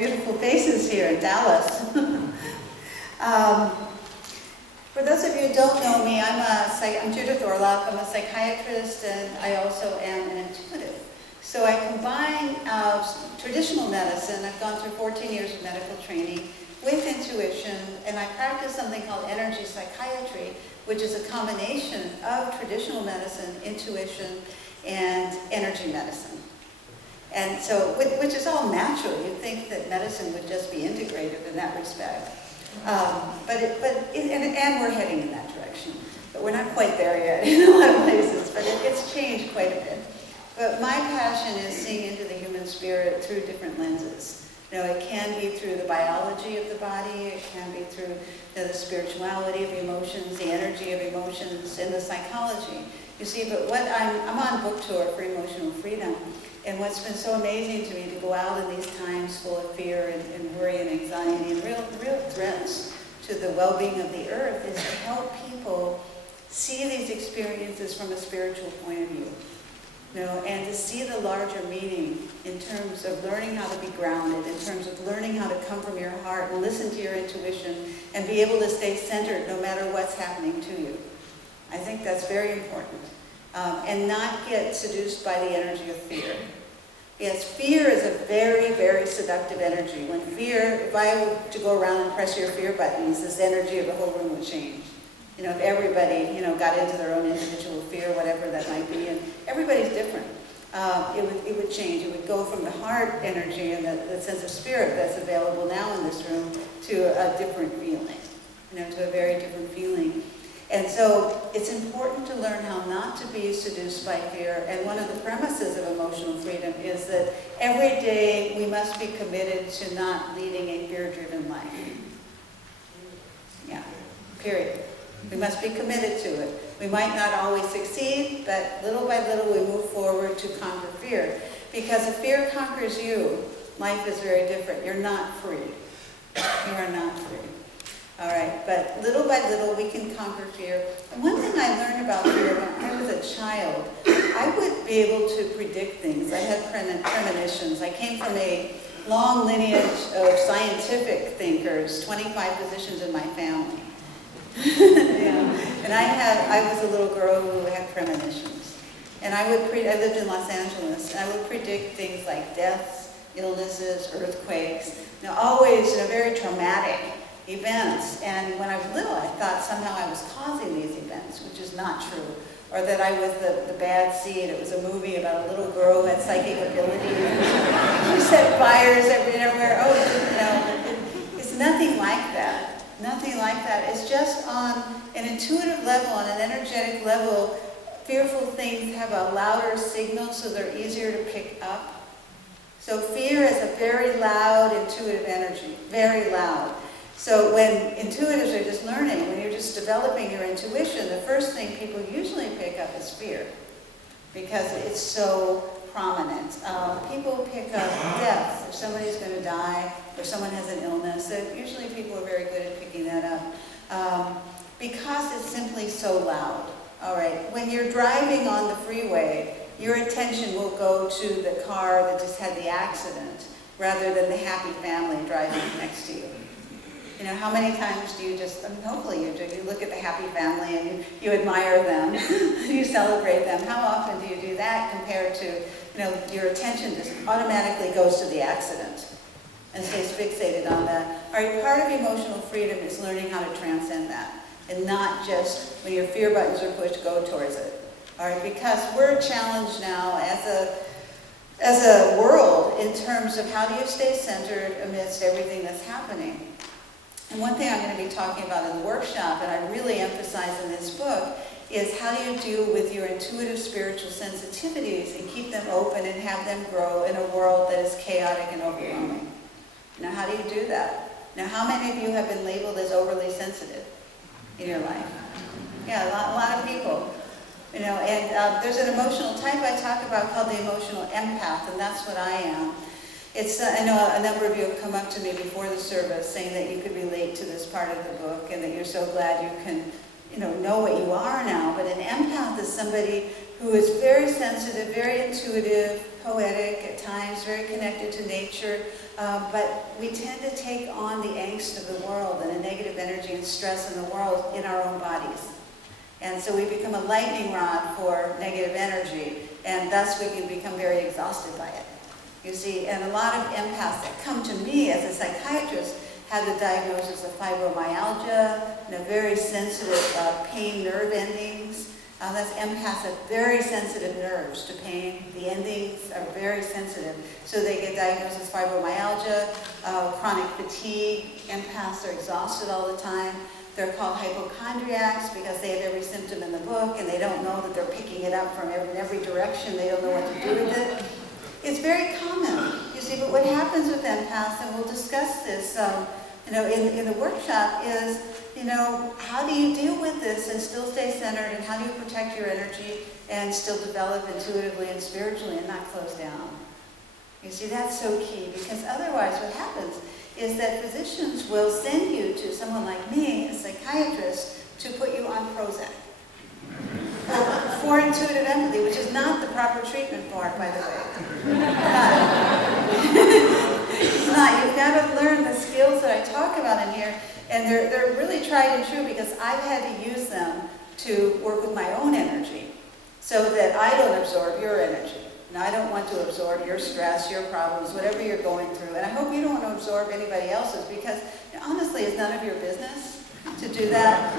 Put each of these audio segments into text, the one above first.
beautiful faces here in Dallas. For those of you who don't know me, I'm Judith Orloff. I'm a psychiatrist, and I also am an intuitive. So I combine traditional medicine. I've gone through 14 years of medical training with intuition, and I practice something called energy psychiatry, which is a combination of traditional medicine, intuition, and energy medicine. And so, which is all natural. You'd think that medicine would just be integrated in that respect. And we're heading in that direction. But we're not quite there yet in a lot of places, but it's changed quite a bit. But my passion is seeing into the human spirit through different lenses. It can be through the biology of the body, it can be through the spirituality of emotions, the energy of emotions, and the psychology. You see, but I'm on book tour for Emotional Freedom, and what's been so amazing to me to go out in these times full of fear and worry and anxiety and real threats to the well-being of the earth is to help people see these experiences from a spiritual point of view. And to see the larger meaning in terms of learning how to be grounded, in terms of learning how to come from your heart and listen to your intuition and be able to stay centered no matter what's happening to you. I think that's very important. And not get seduced by the energy of fear. Yes, fear is a very, very seductive energy. When fear, if I were to go around and press your fear buttons, this energy of the whole room would change. If everybody, got into their own individual fear, whatever that might be, and everybody's different, it would change. It would go from the heart energy and the sense of spirit that's available now in this room to a different feeling, to a very different feeling. And so it's important to learn how not to be seduced by fear. And one of the premises of emotional freedom is that every day we must be committed to not leading a fear-driven life. Yeah, period. We must be committed to it. We might not always succeed, but little by little we move forward to conquer fear. Because if fear conquers you, life is very different. You're not free. You are not free. All right, but little by little we can conquer fear. And one thing I learned about fear when I was a child, I would be able to predict things. I had premonitions. I came from a long lineage of scientific thinkers, 25 physicians in my family. And I was a little girl who had premonitions. And I lived in Los Angeles, and I would predict things like deaths, illnesses, earthquakes, always very traumatic events. And when I was little, I thought somehow I was causing these events, which is not true. Or that I was the bad seed. It was a movie about a little girl who had psychic abilities. She set fires everywhere. It's nothing like that. Nothing like that. It's just on an intuitive level, on an energetic level, fearful things have a louder signal, so they're easier to pick up. So fear is a very loud, intuitive energy, very loud. So when intuitives are just learning, when you're just developing your intuition, the first thing people usually pick up is fear, because it's so prominent. People pick up death. If somebody's going to die or someone has an illness, so usually people are very good at picking that up because it's simply so loud. All right, when you're driving on the freeway, your attention will go to the car that just had the accident rather than the happy family driving next to you. How many times do you hopefully you do, you look at the happy family and you admire them, you celebrate them. How often do you do that compared to, your attention just automatically goes to the accident and stays fixated on that? All right, part of emotional freedom is learning how to transcend that and not just when your fear buttons are pushed, go towards it. All right, because we're challenged now as a world in terms of how do you stay centered amidst everything that's happening. And one thing I'm going to be talking about in the workshop, and I really emphasize in this book, is how do you deal with your intuitive spiritual sensitivities and keep them open and have them grow in a world that is chaotic and overwhelming. How do you do that? How many of you have been labeled as overly sensitive in your life? Yeah, a lot of people. And there's an emotional type I talk about called the emotional empath, and that's what I am. I know a number of you have come up to me before the service saying that you could relate to this part of the book and that you're so glad you can know what you are now, but an empath is somebody who is very sensitive, very intuitive, poetic at times, very connected to nature, but we tend to take on the angst of the world and the negative energy and stress in the world in our own bodies. And so we become a lightning rod for negative energy, and thus we can become very exhausted by it. You see, and a lot of empaths that come to me as a psychiatrist have the diagnosis of fibromyalgia, very sensitive pain nerve endings. That's empaths have very sensitive nerves to pain. The endings are very sensitive. So they get diagnosed with fibromyalgia, chronic fatigue. Empaths are exhausted all the time. They're called hypochondriacs because they have every symptom in the book and they don't know that they're picking it up from every direction. They don't know what to do with it. It's very common, you see, but what happens with empaths, and we'll discuss this in the workshop, is how do you deal with this and still stay centered, and how do you protect your energy and still develop intuitively and spiritually and not close down? You see, that's so key, because otherwise what happens is that physicians will send you to someone like me, a psychiatrist, to put you on Prozac for intuitive empathy, which is not the proper treatment for it, by the way. It's not. You've got to learn the skills that I talk about in here, and they're really tried and true because I've had to use them to work with my own energy so that I don't absorb your energy. And I don't want to absorb your stress, your problems, whatever you're going through. And I hope you don't want to absorb anybody else's, because honestly, it's none of your business to do that.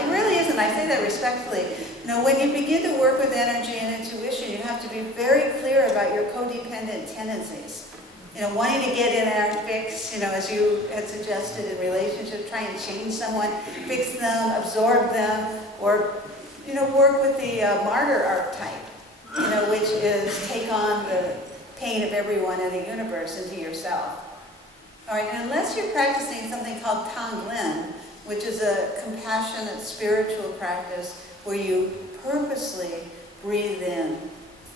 It really isn't. I say that respectfully. When you begin to work with energy and intuition, you have to be very clear about your codependent tendencies. Wanting to get in there and fix, as you had suggested in relationships, try and change someone, fix them, absorb them, or, work with the martyr archetype, which is take on the pain of everyone in the universe into yourself. All right, and unless you're practicing something called Tonglen, which is a compassionate spiritual practice where you purposely breathe in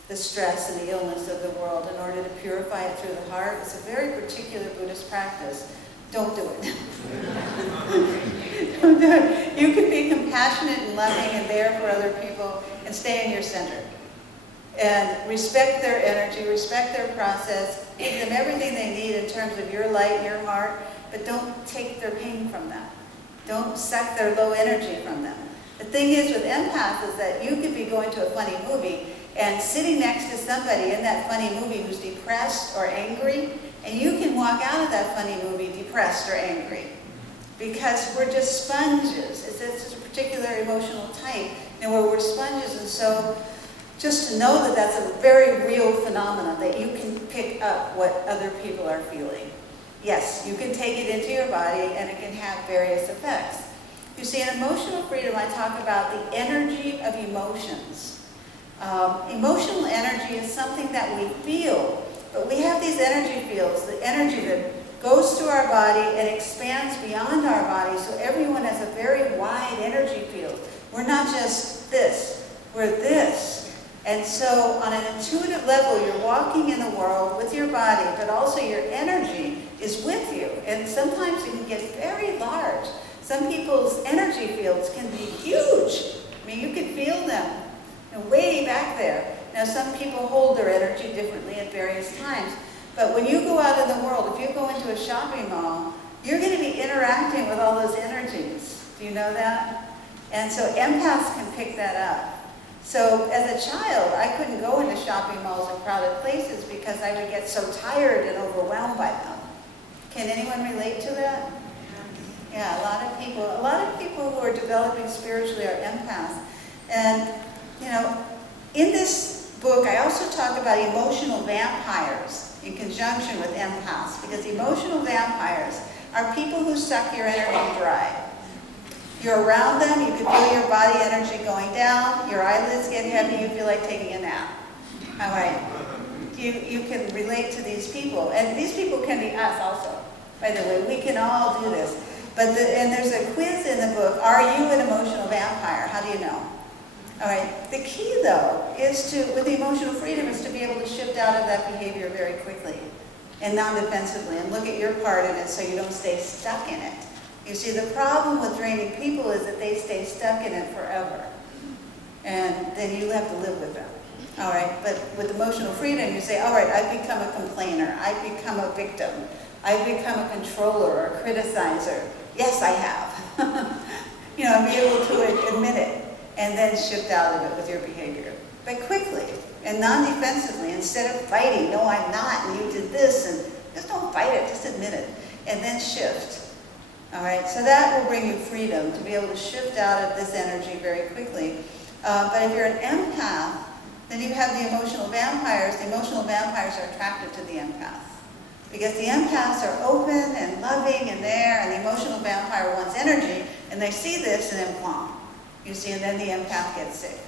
the stress and the illness of the world in order to purify it through the heart. It's a very particular Buddhist practice. Don't do it. Don't do it. You can be compassionate and loving and there for other people and stay in your center. And respect their energy, respect their process, give them everything they need in terms of your light and your heart, but don't take their pain from them. Don't suck their low energy from them. The thing is with empaths is that you could be going to a funny movie and sitting next to somebody in that funny movie who's depressed or angry, and you can walk out of that funny movie depressed or angry. Because we're just sponges. It's just a particular emotional type, where we're sponges, and so just to know that that's a very real phenomenon, that you can pick up what other people are feeling. Yes, you can take it into your body, and it can have various effects. You see, in emotional freedom, I talk about the energy of emotions. Emotional energy is something that we feel, but we have these energy fields, the energy that goes through our body and expands beyond our body, so everyone has a very wide energy field. We're not just this, we're this. And so on an intuitive level, you're walking in the world with your body, but also your energy is with you. And sometimes it can get very large. Some people's energy fields can be huge. You can feel them way back there. Now, some people hold their energy differently at various times. But when you go out in the world, if you go into a shopping mall, you're going to be interacting with all those energies. Do you know that? And so empaths can pick that up. So as a child, I couldn't go into shopping malls and crowded places because I would get so tired and overwhelmed by them. Can anyone relate to that? Yeah, a lot of people who are developing spiritually are empaths. And, in this book, I also talk about emotional vampires in conjunction with empaths, because emotional vampires are people who suck your energy dry. You're around them, you can feel your body energy going down, your eyelids get heavy, you feel like taking a nap. All right. You can relate to these people. And these people can be us also, by the way. We can all do this. And there's a quiz in the book, are you an emotional vampire? How do you know? All right. The key, though, is with the emotional freedom, is to be able to shift out of that behavior very quickly and non-defensively, and look at your part in it so you don't stay stuck in it. You see, the problem with draining people is that they stay stuck in it forever. And then you have to live with them. All right, but with emotional freedom, you say, all right, I've become a complainer. I've become a victim. I've become a controller or a criticizer. Yes, I have. And be able to admit it and then shift out of it with your behavior. But quickly and non-defensively, instead of fighting, no, I'm not, and you did this, and just don't fight it, just admit it, and then shift. All right, so that will bring you freedom to be able to shift out of this energy very quickly. But if you're an empath, then you have the emotional vampires. The emotional vampires are attracted to the empath. Because the empaths are open and loving and there, and the emotional vampire wants energy, and they see this and then plonk. You see, and then the empath gets sick,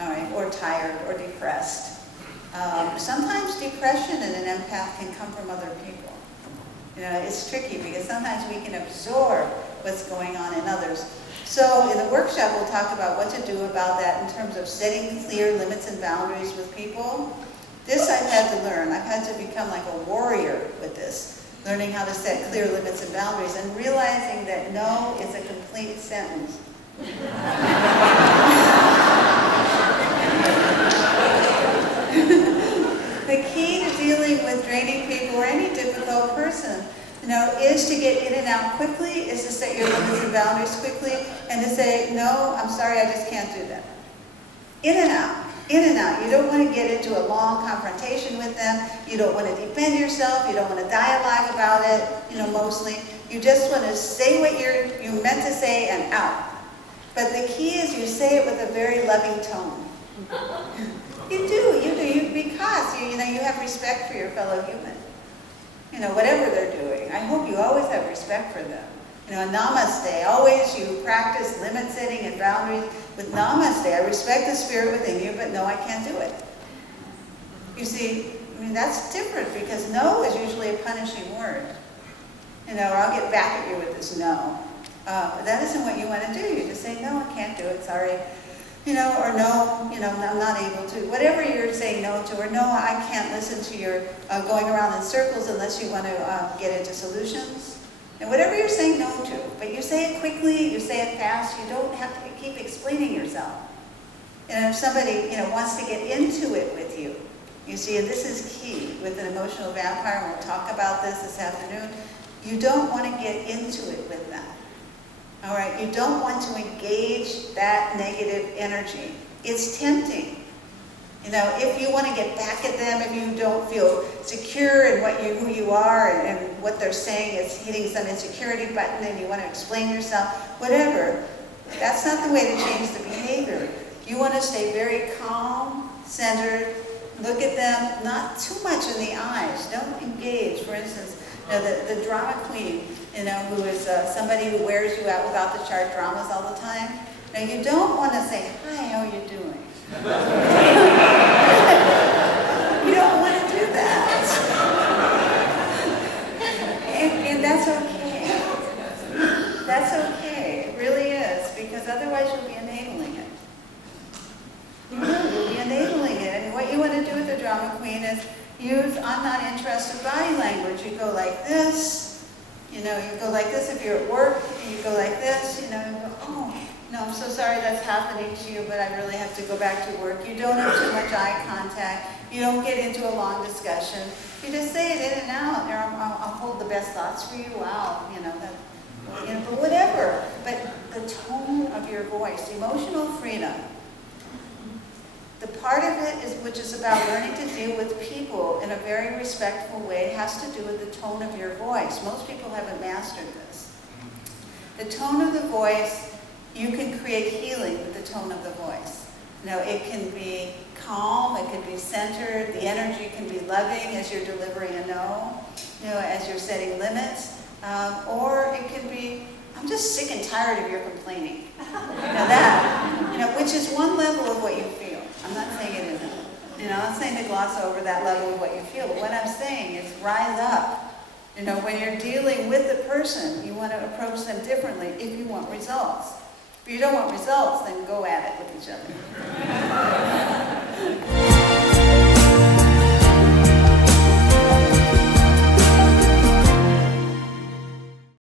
all right, or tired or depressed. Sometimes depression in an empath can come from other people. It's tricky because sometimes we can absorb what's going on in others. So in the workshop, we'll talk about what to do about that in terms of setting clear limits and boundaries with people. This I've had to learn. I've had to become like a warrior with this, learning how to set clear limits and boundaries and realizing that no is a complete sentence. The key to dealing with draining people or any difficult person, is to get in and out quickly, is to set your limits and boundaries quickly, and to say, no, I'm sorry, I just can't do that. In and out. In and out. You don't want to get into a long confrontation with them. You don't want to defend yourself. You don't want to dialogue about it, mostly. You just want to say what you meant to say and out. But the key is you say it with a very loving tone. You do, because you have respect for your fellow human. Whatever they're doing. I hope you always have respect for them. Namaste. Always you practice limit setting and boundaries with namaste. I respect the spirit within you, but no, I can't do it. You see, that's different because no is usually a punishing word. Or I'll get back at you with this no. But that isn't what you want to do. You just say, no, I can't do it, sorry. Or no, I'm not able to. Whatever you're saying no to, or no, I can't listen to your going around in circles unless you want to get into solutions. And whatever you're saying no to, but you say it quickly, you say it fast, you don't have to keep explaining yourself. And if somebody, wants to get into it with you, you see, and this is key with an emotional vampire, and we'll talk about this afternoon, you don't want to get into it with them. All right, you don't want to engage that negative energy. It's tempting. If you want to get back at them, if you don't feel secure in who you are and what they're saying is hitting some insecurity button and you want to explain yourself, whatever, that's not the way to change the behavior. You want to stay very calm, centered, look at them, not too much in the eyes. Don't engage. For instance, the drama queen, who is somebody who wears you out without the chart dramas all the time. Now, you don't want to say, hi, how are you doing? You don't want to do that. And that's okay. That's okay. It really is, because otherwise you'll be enabling it. You'll be enabling it. And what you want to do with the drama queen is use I'm not interested body language. You go like this. You go like this if you're at work. You go like this. You go, oh, no, I'm so sorry that's happening to you, but I really have to go back to work. You don't have too much eye contact. You don't get into a long discussion. You just say it in and out. I'll hold the best thoughts for you. Wow, but whatever. But the tone of your voice, emotional freedom. The part of it which is about learning to deal with people in a very respectful way has to do with the tone of your voice. Most people haven't mastered this. The tone of the voice, you can create healing with the tone of the voice. It can be calm, it can be centered, the energy can be loving as you're delivering a no, as you're setting limits, or it can be, I'm just sick and tired of your complaining. Which is one level of what you feel. I'm not saying it isn't. I'm not saying to gloss over that level of what you feel, but what I'm saying is rise up. When you're dealing with the person, you want to approach them differently if you want results. If you don't want results, then go at it with each other.